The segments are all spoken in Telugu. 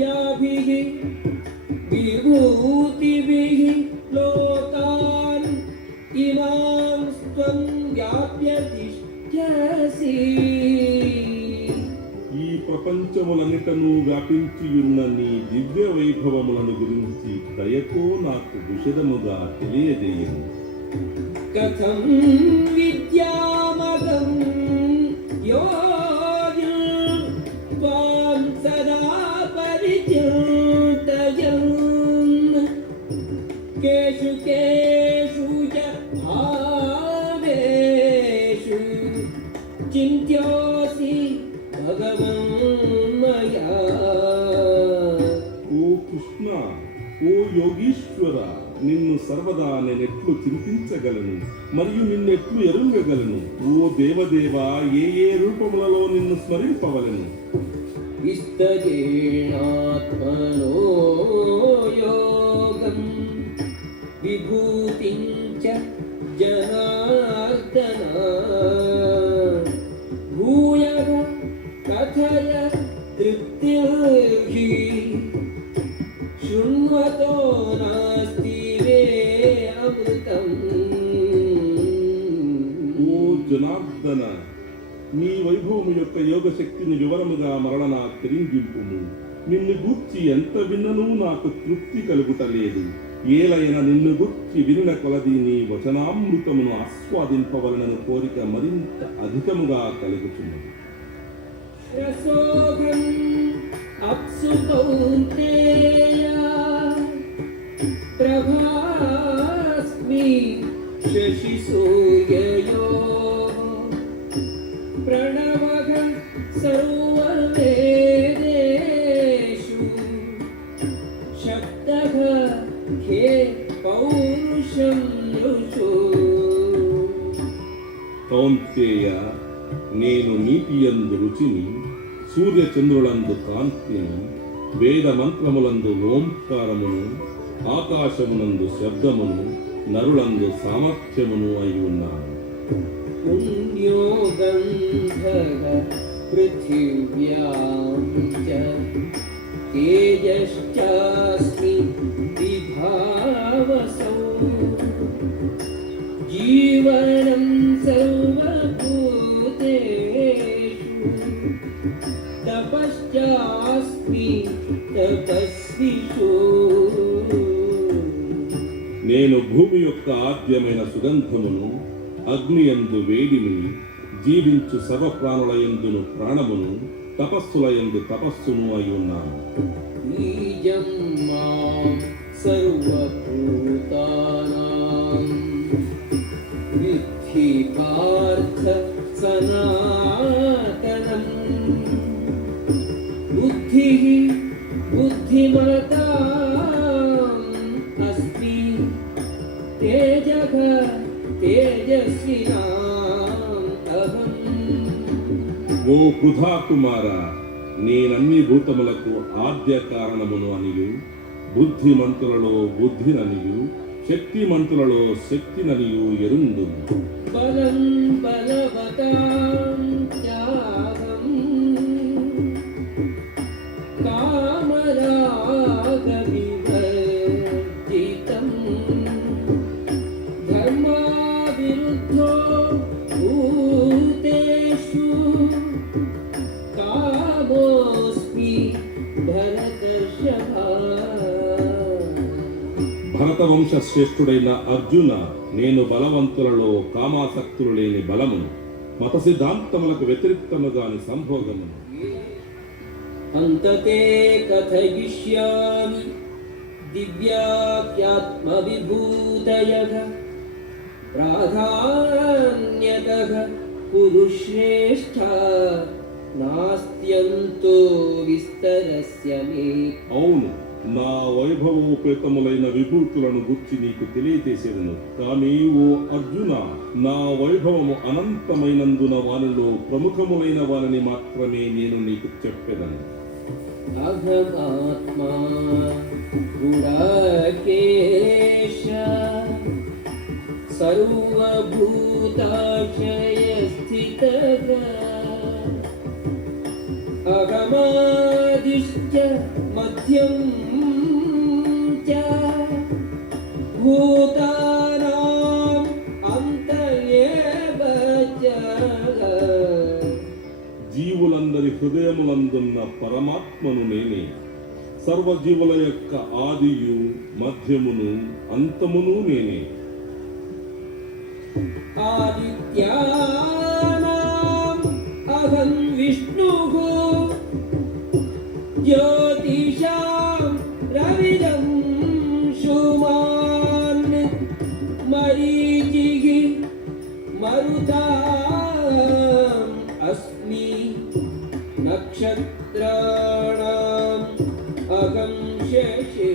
याभिः विभूतिभिः लोकान् इमां त्वं व्याप्य तिष्ठसि. ఈ ప్రపంచములన్నిటను వ్యాపించియున్న నీ దివ్య వైభవములను గురించి దయతో నాకు విశదముగా తెలియజేయము. कथं विद्यामगं योगिं त्वां सदा परिचिन्तयन् केषु केषु च भावेषु चिन्त्योऽसि भगवन् मया. ఓ కృష్ణ, ఓ యోగీశ్వర, నిన్ను సర్వదా నేనెట్లు చింతించగలను మరియు నిన్నెట్లు ఎరుగగలను? ఓ దేవదేవా, ఏ ఏ రూపములలో నిన్ను స్మరింపవలను? విస్తరేణాత్మనో యోగం విభూతిం చ జనార్దన భూయః కథయ తృప్తిర్హి శృణ్వతో నాస్తి రే అమృతం. ఓ జనార్దన, నీ వైభవము యొక్క యోగ శక్తిని వివరముగా మరణ తెలింగింపుము. నిన్ను గూర్చి ఎంత విన్ననూ నాకు తృప్తి కలుగుటలేదు. ఏలైన నిన్ను గూర్చి వినిన కొలది నీ వచనామృతమును ఆస్వాదింపవలనను కోరిక మరింత అధికముగా కలుగుతున్నది. రసోఘం అప్సు కౌంతేయ ప్రభాస్మి శశి సూర్యయోః ప్రణవః సర్వవేదేషు శబ్దః ఖే పౌరుషం రుచు. కౌంతేయ, నేను నీటియందు రుచిని, సూర్యచంద్రులందు కాంతిని, వేద మంత్రములందు ఓంకారమును, ఆకాశమునందు శబ్దమును, నరులందు సామర్థ్యమును అయి ఉన్నాను. పుణ్యో గంధః పృథివ్యాం చ తేజశ్చాస్మి విభావసౌ జీవనం సర్వభూతేషు తపశ్చాస్మి తపస్విషు. నేను భూమి యొక్క ఆద్యమైన సుగంధమును, అగ్నియందు వేడిని, జీవించు సర్వప్రాణులయందును ప్రాణమును, తపస్సులయందు తపస్సును అయి ఉన్నాను. బీజం మాం సర్వభూతానాం విద్ధి పార్థ సనాతనం. బుద్ధిః బుద్ధిమతాం అస్మి తేజః తేజస్వినాం అహం. ఓ పృథా కుమార, నేనన్ని భూతములకు ఆద్య కారణమును అనియు, బుద్ధిమంతులలో బుద్ధిననియు, శక్తిమంతులలో శక్తిననియు ఎరుందు. బలం బలవతాం త్యాగం కామరాగ వివర్జితం ధర్మావిరుద్ధో భూతేషు కామోస్మి భరతర్షభ. భరతవంశ శ్రేష్ఠుడైన అర్జున, నేను బలవంతులలో కామాసక్తులు లేని బలమును, మత సిద్ధాంతములకు వ్యతిరేక్తముగాని సంభోగమును. అంతతే కథయిష్యామి దివ్యాఖ్యాత్మవిభూతయః ప్రాధాన్యతః కురు శ్రేష్ఠ నాస్త్యంతో విస్తరస్య మే. అవును, నా వైభవోపేతములైన విభూతులను గుర్చి నీకు తెలియజేసేదను. కానీ ఓ అర్జున, నా వైభవము అనంతమైనందున వానిలో ప్రముఖములైన వారిని మాత్రమే నేను నీకు చెప్పెదను. అహమాత్మా గుడాకేశ సర్వభూతాశయ స్థితః अगमादिश्च मध्यं च भूतानाम् अन्त एव च జీవులందరి హృదయములందున్న పరమాత్మను నేనే. సర్వజీవుల యొక్క ఆదియు మధ్యమును అంతమును నేనే. आदित्यानाम् अहं विष्णुः ज्योतिषां रविरंशुमान् मरीचिः मरुताम् अस्मि नक्षत्राणाम् अहं शशि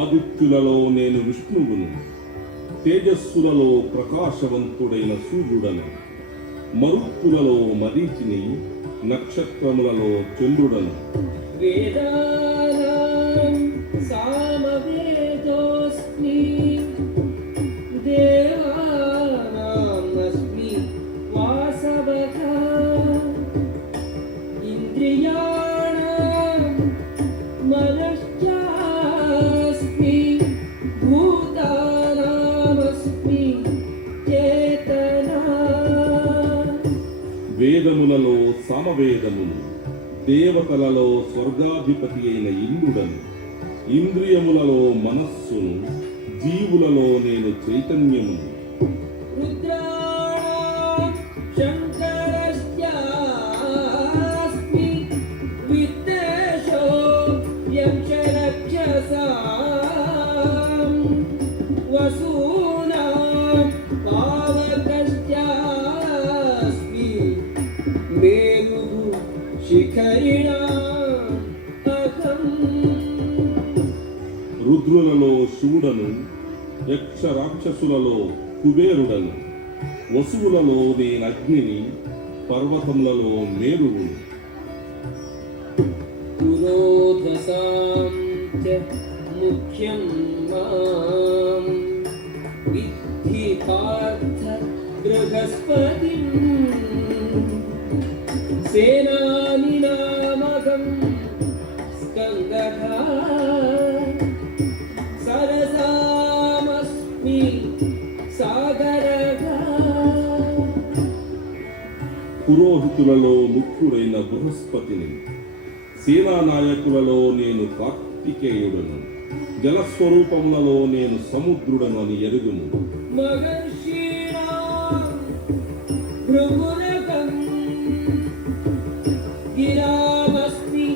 ఆదిత్యులలో నేను విష్ణువును, తేజస్సులలో ప్రకాశవంతుడైన సూర్యుడను, మరుత్తులలో మరీచిని, నక్షత్రములలో చంద్రుడను. वेदानां सामवेदोऽस्मि देवानामस्मि वासवः इन्द्रियाणां मनश्चास्मि भूतानामस्मि चेतना వేదములలో సామవేదమును, దేవతలలో స్వర్గాధిపతి అయిన ఇంద్రుడను, ఇంద్రియములలో మనస్సును, జీవులలో నేను చైతన్యమును. रुद्राणां शङ्करश्चास्मि विद्वेषो यक्षरक्षसां वसूनां पावकश्चास्मि मेरुः शिखरिणाम् अहम् రుద్రులలో శివుడను, యక్ష రాక్షసులలో కుబేరుడను, వసువులలో నేను అగ్నిని, పర్వతములలో మేరువును. पुरोधसां च मुख्यं मां विद्धि पार्थ बृहस्पतिं सेनानिनामकं स्कन्दः सरसामस्मि सागरः పురోహితులలో ముఖ్యుడైన బృహస్పతిని, సేనానాయకులలో నేను కార్తికేయుడను, జలస్వరూపములలో నేను సముద్రుడను అని ఎరుగుము. महर्षीणां भृगुरकं गिरामस्मि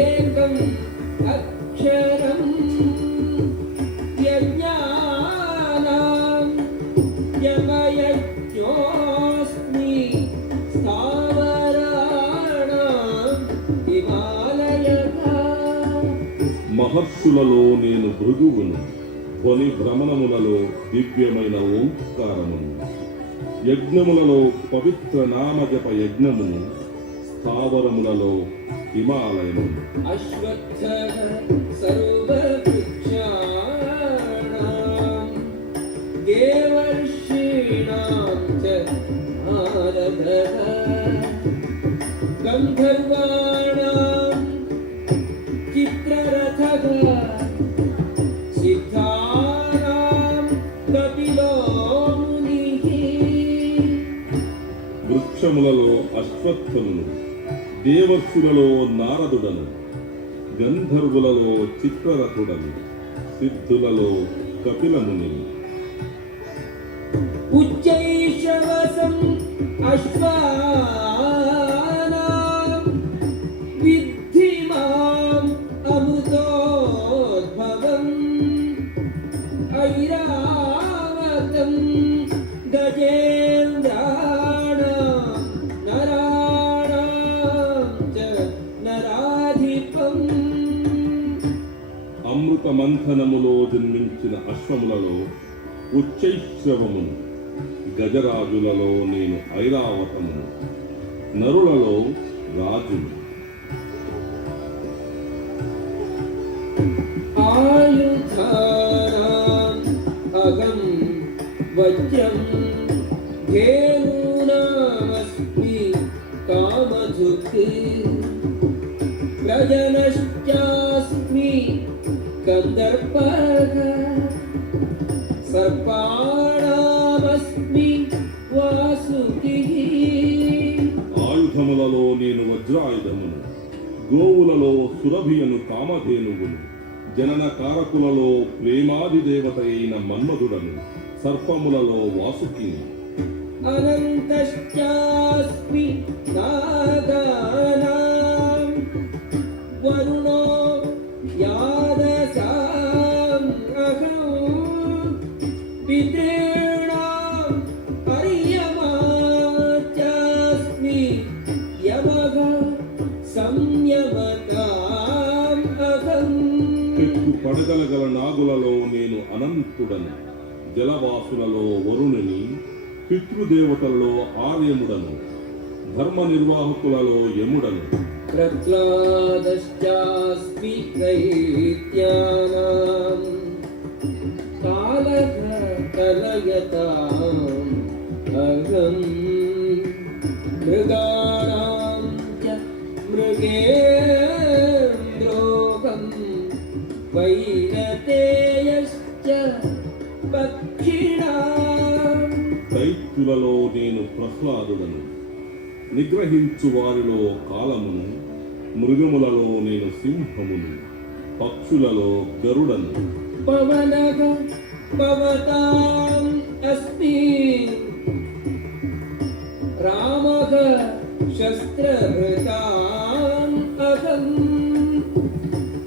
एकम् अक्षरं यज्ञानां यमयज्ञोऽस्मि स्थावराणां हिमालयः మహర్షులలో నేను భృగువును, ధ్వని భ్రమణములలో దివ్యమైన ఓంకారమును, యజ్ఞములలో పవిత్ర నామజప యజ్ఞమును, స్థావరములలో హిమాలయమును. अश्वत्थः सर्ववृक्षाणां देवर्षीणां च नारदः गन्धर्वाणां चित्ररथः सिद्धानां कपिलो मुनिः వృక్షములలో అశ్వత్థమును, దేవర్షులలో నారదుడను, గంధర్వులలో చిత్రరథుడను, సిద్ధులలో కపిలముని. उच्चैश्रवसम् अश्वानां विद्धि माम् अमृतोद्भवम् ऐरावतं गजेन्द्राणां नराणां च नराधिपम् అమృత మంథనములో జన్మించిన అశ్వములలో ఉచ్చైశ్రవమును, గజరాజులలో నేను ఐరావతమును, నరులలో రాజును. आयुधानाम् अहं वज्रं धेनूनामस्मि कामधेनुः गजनश्चास्मि कन्दर्पः सर्पाणामस्मि वासुकिः ఆయుధములలో నేను వజ్రాయుధమును, గోవులలో సురభియను కామధేనువును, జనన కారకులలో ప్రేమాది దేవత అయిన మన్మధుడను, సర్పములలో వాసుకిని. अनन्तश्चास्मि नागानां वरुणो यादसाम् अहं पितॄणां अर्यमा चास्मि यमः संयमताम् अहम् పెట్టు పడగలగల నాగులలో నేను అనంతుడను, జలవాసులలో వరుణుని, పితృదేవతలలో ఆర్యముడను, ధర్మ నిర్వాహకులలో యముడను. प्रह्लादश्चास्मि दैत्यानां कालः कलयताम् अहम् मृगाणां च मृगेन्द्रोऽहं वैनतेयश्च पक्षिणाम् దైత్యులలో నేను ప్రహ్లాదుడను, నిగ్రహించు వారిలో కాలమును, మృగములలో నేను సింహమును, పక్షులలో గరుడను. पवनः पवताम् अस्मि रामः शस्त्रभृताम् अहम्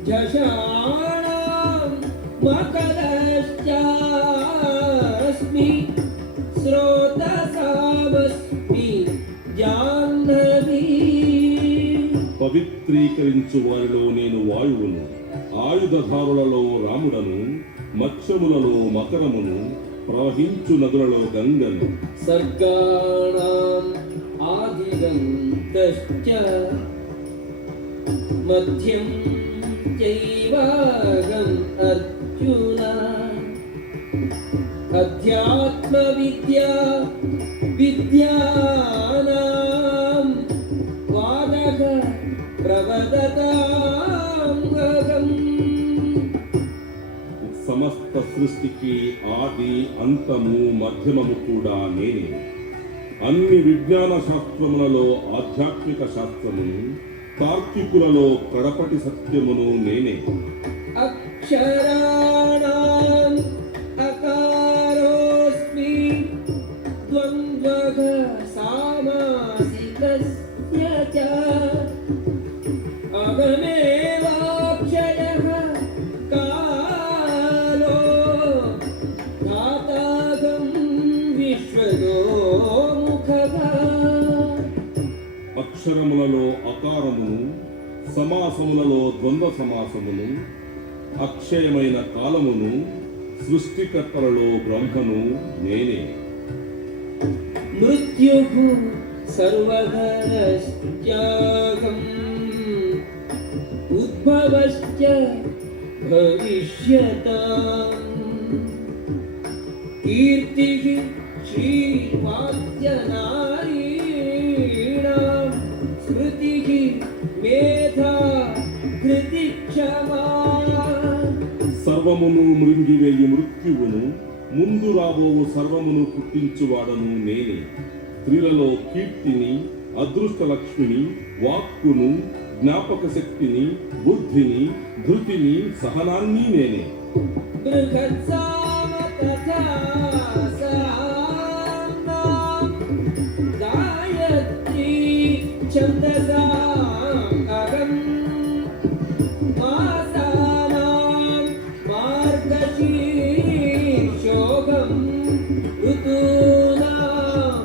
झषाणां मकरश्चास्मि स्रोतसामस्मि जाह्नवी పవిత్రీకరించు వారిలో నేను వాయువును, ఆయుధధారులలో రాముడను, మత్స్యములలో మకరమును, ప్రవహించు నదులలో గంగను. सर्गाणाम् आदिगन्तश्च मध्यं चैवाहम् अर्जुन अध्यात्मविद्या विद्यानां वादः प्रवदताम् अहम् సమస్త సృష్టికి ఆది అంతము మధ్యమము కూడా నేనే. అన్ని విజ్ఞాన శాస్త్రములలో ఆధ్యాత్మిక శాస్త్రమును, తార్కికులలో కడపటి సత్యమును నేనే. अक्षराणाम् अकारोऽस्मि द्वन्द्वः सामासिकस्य च अहमेवाक्षयः कालो धाताहं विश्वतो मुखः అక్షరములలో అకారమును, సమాసములలో ద్వంద్వ సమాసమును, అక్షయమైన కాలమును, సృష్టికర్తలలో బ్రహ్మను నేనే. मृत्युः सर्वधरश्चाहम् उद्भवश्च भविष्यताम् कीर्तिः श्रीवाद्यनारीणां स्मृतिः मेधा कृतिक्षमा సర్వమును మృంగివేయి మృత్యువును, ముందు రాబోవు సర్వమును పుట్టించువాడను నేనే. స్త్రీలలో కీర్తిని, అదృష్ట లక్ష్మిని, వాక్కును, జ్ఞాపక శక్తిని, బుద్ధిని, ధృతిని, సహనాన్ని నేనే. बृहत्साम तथा साम्नां गायत्री छन्दसाम् अहम् मासानां मार्गशीर्षोऽहम् ऋतूनां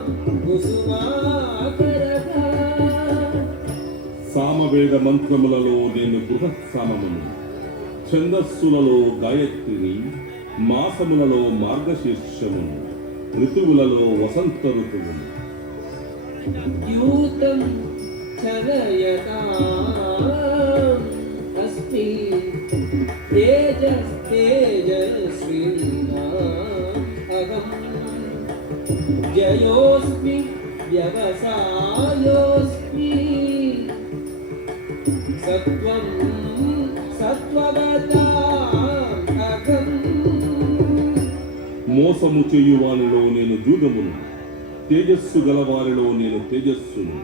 कुसुमाकरः సామవేద మంత్రములలో నేను బృహత్ సామమును, ఛందస్సులలో గాయత్రిని, మాసములలో మార్గశీర్షమును, ఋతువులలో వసంత ఋతువును. द्यूतं चलयताम् अस्मि तेजस्तेजस्विनाम् अहम् जयोऽस्मि व्यवसायोऽस्मि సత్వం సత్వవతాహం మోసము చేయువానిలో నేను జూదమును, తేజస్సు గలవారిలో నేను తేజస్సును,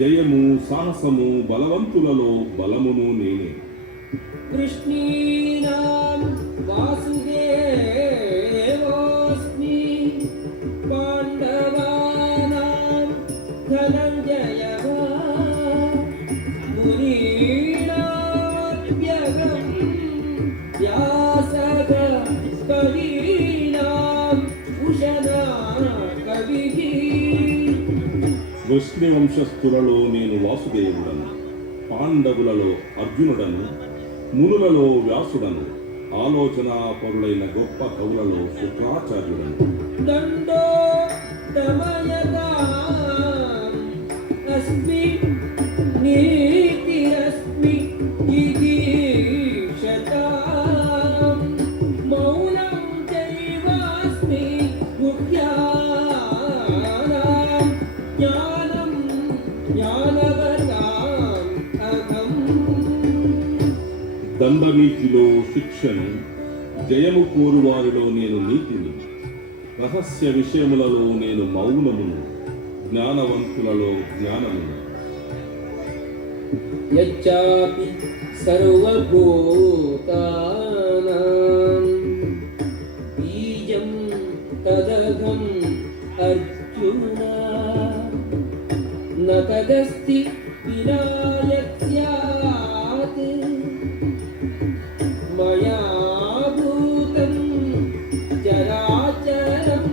జయము సాహసము బలవంతులలో బలమును నేనే. కృష్ణీనాం వాసుదేవోస్మి పాండవానాం ధనంజయః మునీనామప్యగం వ్యాసః కవీనాం ఉషనా కవిః. వృష్ణి వంశస్థులలో నేను వాసుదేవుడను, పాండవులలో అర్జునుడను, మునులలో వ్యాసుడను, ఆలోచనాపరులైన గొప్ప కవులలో శుక్రాచార్యుడను. దండో దమయతాం అస్మి నీతిరస్మి జిగీషతాం మౌనం చైవాస్మి గుహ్యానాం జ్ఞానం జ్ఞానవతాం అహం. దండనీతిలో శిక్షను, జయము కోరువారిలో నేను నీతిని, రహస్య విషయములలో నేను మౌనమును, జ్ఞానవంతులలో జ్ఞానమును. యచ్చాపి సర్వభూతానాం బీజం తదహం అర్జున న తదస్తి వినా యస్యాత్ మయా భూతం చరాచరం.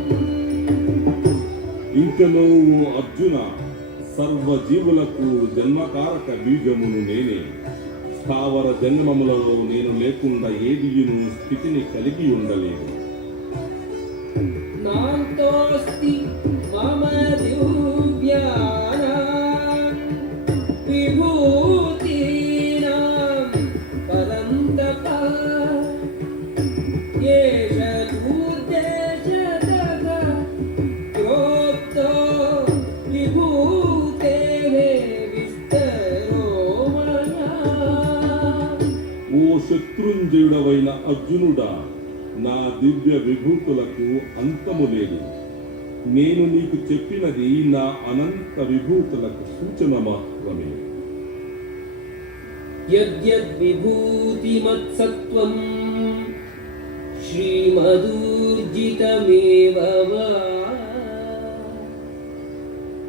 ఇంకనూ ఓ అర్జున, సర్వజీవులకు జన్మకారక బీజమును నేనే. స్థావర జన్మములలో నేను లేకుండా ఏదియును స్థితిని కలిగి ఉండలేదు. నాంతోస్తి మమ దివ్యానాం విభూతీనాం పరంతప ఏష దుర్దేశతః ప్రోక్తో విభూతేః విస్తరో మయా. ఓ శత్రుంజయుడవైన అర్జునుడా, నా దివ్య విభూతులకు అంతము లేదు. నేను నీకు చెప్పినది నా అనంత విభూతులకు సూచన మాత్రమే. యద్యద్విభూతిమత్సత్వం శ్రీమదూర్జితమేవ వా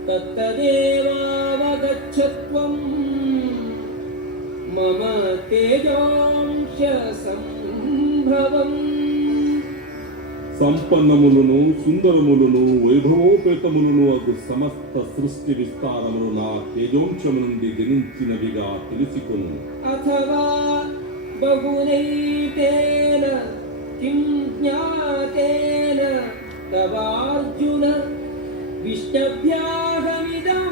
తత్తదేవావగచ్చత్వం మమ తేజోంశ సంభవం. సంపన్నములను సుందరములను వైభవోపేతములను అగు సమస్త సృష్టి విస్తారములు నా తేజోంశము నుండి జనించినవిగా తెలుసుకొను. అథవా బహునైతేన కిం జ్ఞాతేన తవార్జున విష్టభ్యాహమిదం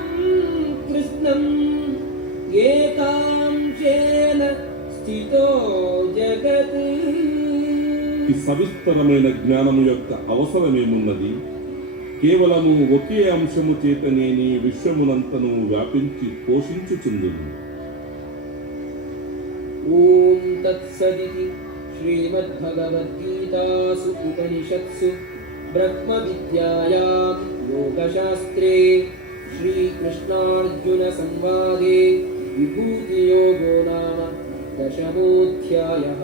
కృష్ణం ఏకాంశేన స్థితో జగత్. ఈ సవిస్తరమైన జ్ఞానము యొక్క అవసరమేమున్నది? కేవలము ఒకే అంశము చేతనే నీ విశ్వమునంతను వ్యాపించి పోషించుచుందును. ఓం తత్సదితి శ్రీమద్భగవద్గీతాసు ఉపనిషత్సు బ్రహ్మ విద్యాయాం యోగశాస్త్రే శ్రీకృష్ణార్జున సంవాదే విభూతియోగో నామ దశమోऽధ్యాయः.